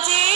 Technology.